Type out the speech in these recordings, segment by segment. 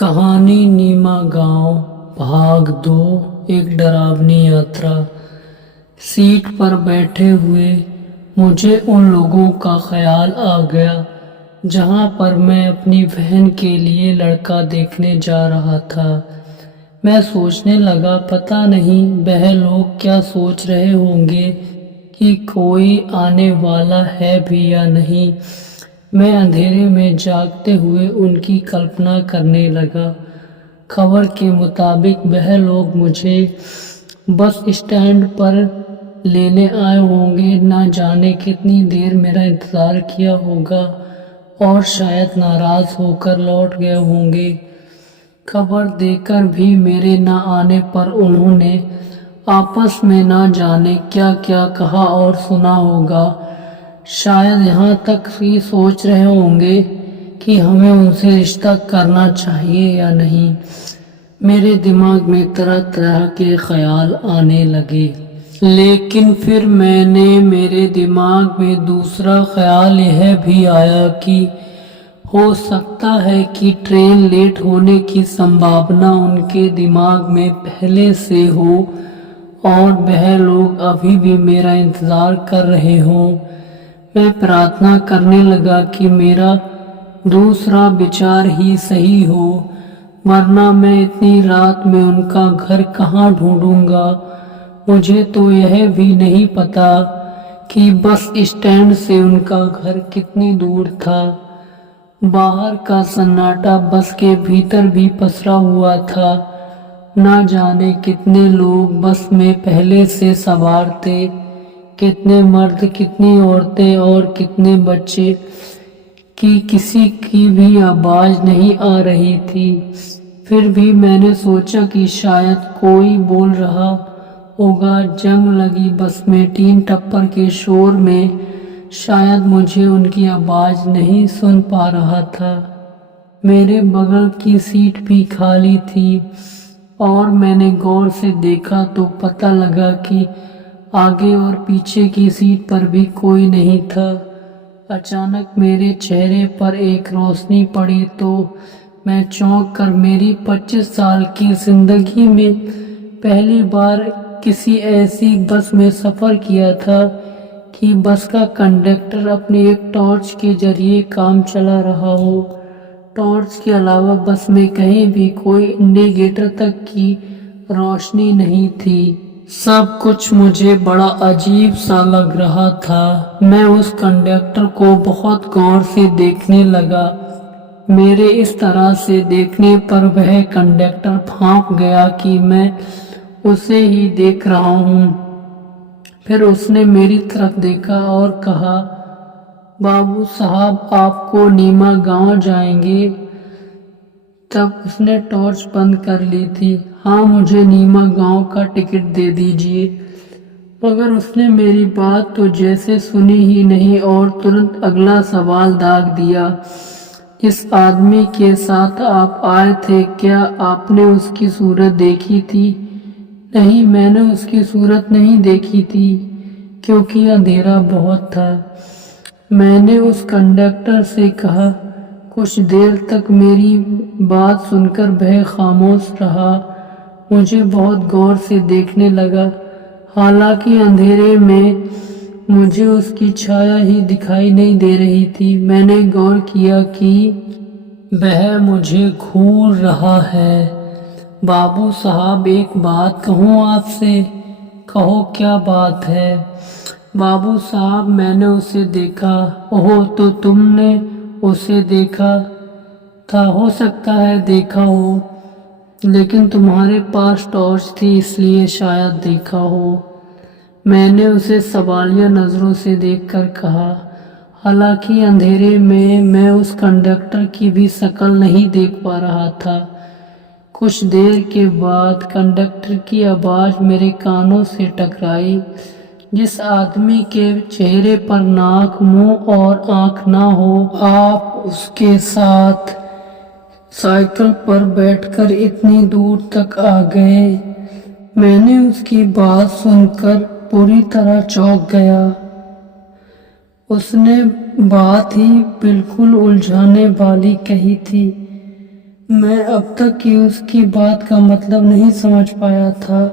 कहानी नीमा गांव भाग 2। एक डरावनी यात्रा। सीट पर बैठे हुए मुझे उन लोगों का ख्याल आ गया जहां पर मैं अपनी बहन के लिए लड़का देखने जा रहा था। मैं सोचने लगा, पता नहीं वह लोग क्या सोच रहे होंगे कि कोई आने वाला है भी या नहीं। मैं अंधेरे में जागते हुए उनकी कल्पना करने लगा। खबर के मुताबिक वह लोग मुझे बस स्टैंड पर लेने आए होंगे। ना जाने कितनी देर मेरा इंतज़ार किया होगा और शायद नाराज़ होकर लौट गए होंगे। खबर देकर भी मेरे न आने पर उन्होंने आपस में ना जाने क्या क्या कहा और सुना होगा। शायद यहाँ तक भी सोच रहे होंगे कि हमें उनसे रिश्ता करना चाहिए या नहीं। मेरे दिमाग में तरह तरह के ख्याल आने लगे, लेकिन फिर मेरे दिमाग में दूसरा ख्याल यह भी आया कि हो सकता है कि ट्रेन लेट होने की संभावना उनके दिमाग में पहले से हो और वह लोग अभी भी मेरा इंतज़ार कर रहे हों। मैं प्रार्थना करने लगा कि मेरा दूसरा विचार ही सही हो, वरना मैं इतनी रात में उनका घर कहाँ ढूंढूंगा। मुझे तो यह भी नहीं पता कि बस स्टैंड से उनका घर कितनी दूर था। बाहर का सन्नाटा बस के भीतर भी पसरा हुआ था। ना जाने कितने लोग बस में पहले से सवार थे, कितने मर्द, कितनी औरतें और कितने बच्चे कि किसी की भी आवाज़ नहीं आ रही थी। फिर भी मैंने सोचा कि शायद कोई बोल रहा होगा। जंग लगी बस में टीन टप्पर के शोर में शायद मुझे उनकी आवाज़ नहीं सुन पा रहा था। मेरे बगल की सीट भी खाली थी और मैंने गौर से देखा तो पता लगा कि आगे और पीछे की सीट पर भी कोई नहीं था। अचानक मेरे चेहरे पर एक रोशनी पड़ी तो मैं चौंक कर मेरी 25 साल की जिंदगी में पहली बार किसी ऐसी बस में सफ़र किया था कि बस का कंडक्टर अपनी एक टॉर्च के जरिए काम चला रहा हो। टॉर्च के अलावा बस में कहीं भी कोई इंडिकेटर तक की रोशनी नहीं थी। सब कुछ मुझे बड़ा अजीब सा लग रहा था। मैं उस कंडक्टर को बहुत गौर से देखने लगा। मेरे इस तरह से देखने पर वह कंडक्टर भांप गया कि मैं उसे ही देख रहा हूँ। फिर उसने मेरी तरफ देखा और कहा, बाबू साहब आपको नीमा गांव जाएंगे। तब उसने टॉर्च बंद कर ली थी। हाँ, मुझे नीमा गांव का टिकट दे दीजिए। मगर उसने मेरी बात तो जैसे सुनी ही नहीं और तुरंत अगला सवाल दाग दिया, जिस आदमी के साथ आप आए थे क्या आपने उसकी सूरत देखी थी? नहीं, मैंने उसकी सूरत नहीं देखी थी क्योंकि अंधेरा बहुत था। मैंने उस कंडक्टर से कहा। कुछ देर तक मेरी बात सुनकर वह खामोश रहा। मुझे बहुत गौर से देखने लगा। हालांकि अंधेरे में मुझे उसकी छाया ही दिखाई नहीं दे रही थी। मैंने गौर किया कि वह मुझे घूर रहा है। बाबू साहब, एक बात कहूँ आपसे? कहो, क्या बात है? बाबू साहब, मैंने उसे देखा। ओह, तो तुमने उसे देखा था? हो सकता है देखा हो, लेकिन तुम्हारे पास टॉर्च थी इसलिए शायद देखा हो। मैंने उसे सवालिया नज़रों से देखकर कहा। हालांकि अंधेरे में मैं उस कंडक्टर की भी शक्ल नहीं देख पा रहा था। कुछ देर के बाद कंडक्टर की आवाज़ मेरे कानों से टकराई। जिस आदमी के चेहरे पर नाक, मुंह और आंख ना हो, आप उसके साथ साइकिल पर बैठकर इतनी दूर तक आ गए। मैंने उसकी बात सुनकर पूरी तरह चौंक गया। उसने बात ही बिल्कुल उलझाने वाली कही थी। میں اب تک کی اس کی بات کا مطلب نہیں سمجھ پایا تھا۔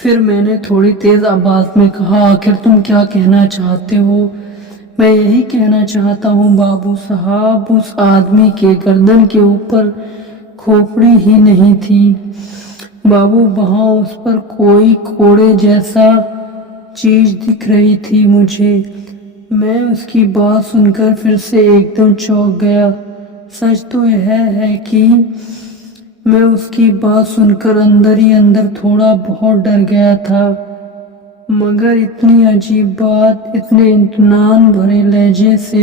پھر میں نے تھوڑی تیز آواز میں کہا، آخر تم کیا کہنا چاہتے ہو؟ میں یہی کہنا چاہتا ہوں بابو صاحب، اس آدمی کے گردن کے اوپر کھوپڑی ہی نہیں تھی بابو، وہاں اس پر کوئی کوڑے جیسا چیز دکھ رہی تھی مجھے۔ میں اس کی بات سن کر پھر سے ایک دم چونک گیا۔ سچ تو یہ ہے کہ میں اس کی بات سن کر اندر ہی اندر تھوڑا بہت ڈر گیا تھا، مگر اتنی عجیب بات اتنے اطمینان بھرے لہجے سے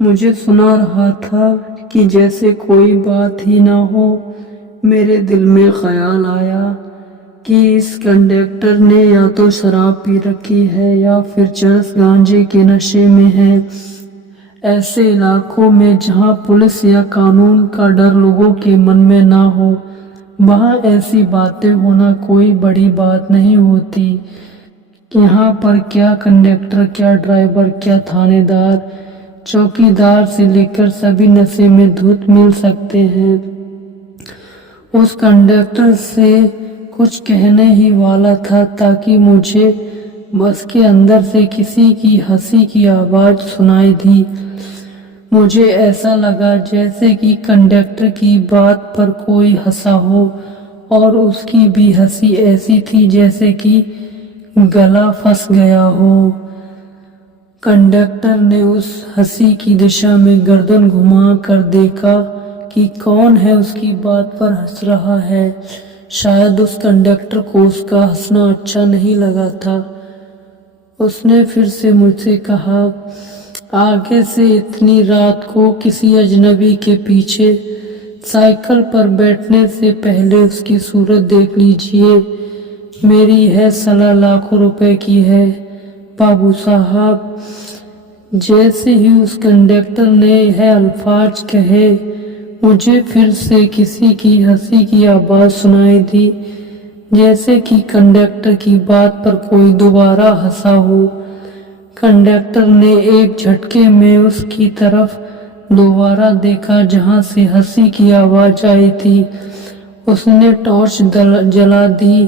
مجھے سنا رہا تھا کہ جیسے کوئی بات ہی نہ ہو۔ میرے دل میں خیال آیا کہ اس کنڈکٹر نے یا تو شراب پی رکھی ہے یا پھر چرس گانجے کے نشے میں ہے۔ ایسے علاقوں میں جہاں پولیس یا قانون کا ڈر لوگوں کے من میں نہ ہو، وہاں ایسی باتیں ہونا کوئی بڑی بات نہیں ہوتی۔ یہاں پر کیا کنڈکٹر، کیا ڈرائیور، کیا تھانے دار، چوکیدار سے لے کر سبھی نشے میں دھت مل سکتے ہیں۔ اس کنڈکٹر سے کچھ کہنے ہی والا تھا تاکہ مجھے بس کے اندر سے کسی کی ہنسی کی آواز سنائی دی۔ مجھے ایسا لگا جیسے کہ کنڈکٹر کی بات پر کوئی ہنسا ہو، اور اس کی بھی ہنسی ایسی تھی جیسے کہ گلا پھنس گیا ہو۔ کنڈکٹر نے اس ہنسی کی دشا میں گردن گھما کر دیکھا کہ کون ہے اس کی بات پر ہنس رہا ہے۔ شاید اس کنڈکٹر کو اس کا ہنسنا اچھا نہیں لگا تھا۔ اس نے پھر سے مجھ سے کہا، آگے سے اتنی رات کو کسی اجنبی کے پیچھے سائیکل پر بیٹھنے سے پہلے اس کی صورت دیکھ لیجئے۔ میری ہے صلاح لاکھوں روپے کی ہے بابو صاحب۔ جیسے ہی اس کنڈکٹر نے یہ الفاظ کہے، مجھے پھر سے کسی کی ہنسی کی آواز سنائی دی، جیسے کہ کنڈکٹر کی بات پر کوئی دوبارہ ہنسا ہو۔ کنڈکٹر نے ایک جھٹکے میں اس کی طرف دوبارہ دیکھا جہاں سے ہنسی کی آواز آئی تھی۔ اس نے ٹارچ جلا دی۔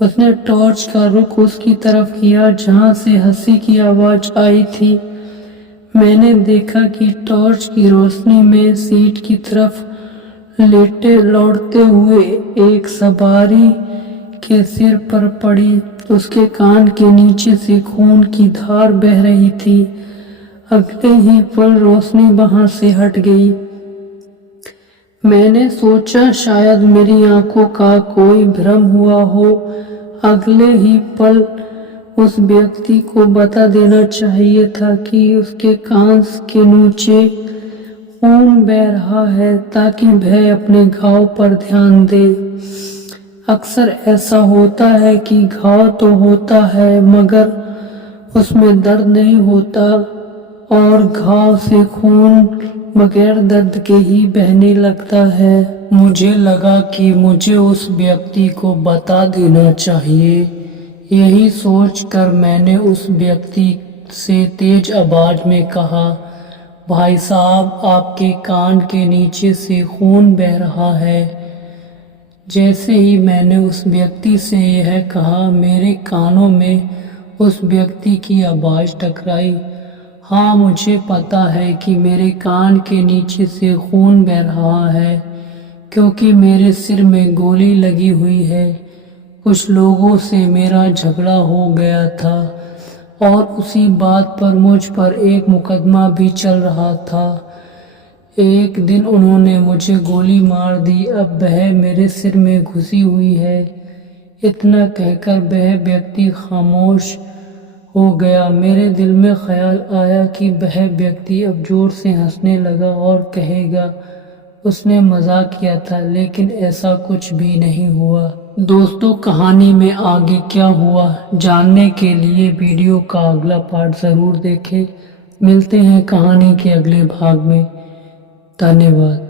اس نے ٹارچ کا رخ اس کی طرف کیا جہاں سے ہنسی کی آواز آئی تھی۔ میں نے دیکھا کہ ٹارچ کی روشنی میں سیٹ کی طرف لیٹے لوٹتے ہوئے ایک سواری کے سر پر پڑی۔ اس کے کان کے نیچے سے خون کی دھار بہہ رہی تھی۔ اگلے ہی پل روشنی وہاں سے ہٹ گئی۔ میں نے سوچا شاید میری آنکھوں کا کوئی بھرم ہوا ہو۔ اگلے ہی پل اس ویکتی کو بتا دینا چاہیے تھا کہ اس کے کان کے نیچے خون بہہ رہا ہے تاکہ وہ اپنے گھاؤ پر دھیان دے۔ اکثر ایسا ہوتا ہے کہ گھاؤ تو ہوتا ہے مگر اس میں درد نہیں ہوتا، اور گھاؤ سے خون بغیر درد کے ہی بہنے لگتا ہے۔ مجھے لگا کہ مجھے اس ویکتی کو بتا دینا چاہیے۔ یہی سوچ کر میں نے اس ویکتی سے تیز آواز میں کہا، بھائی صاحب، آپ کے کان کے نیچے سے خون بہہ رہا ہے۔ جیسے ہی میں نے اس ویکتی سے یہ کہا، میرے کانوں میں اس ویکتی کی آواز ٹکرائی، ہاں مجھے پتا ہے کہ میرے کان کے نیچے سے خون بہہ رہا ہے کیونکہ میرے سر میں گولی لگی ہوئی ہے۔ کچھ لوگوں سے میرا جھگڑا ہو گیا تھا اور اسی بات پر مجھ پر ایک مقدمہ بھی چل رہا تھا۔ ایک دن انہوں نے مجھے گولی مار دی، اب وہ میرے سر میں گھسی ہوئی ہے۔ اتنا کہہ کر وہ ویکتی خاموش ہو گیا۔ میرے دل میں خیال آیا کہ وہ ویکتی اب زور سے ہنسنے لگا اور کہے گا اس نے مذاق کیا تھا، لیکن ایسا کچھ بھی نہیں ہوا۔ دوستو، کہانی میں آگے کیا ہوا جاننے کے لیے ویڈیو کا اگلا پارٹ ضرور دیکھیں۔ ملتے ہیں کہانی کے اگلے بھاگ میں۔ دھنیہ واد۔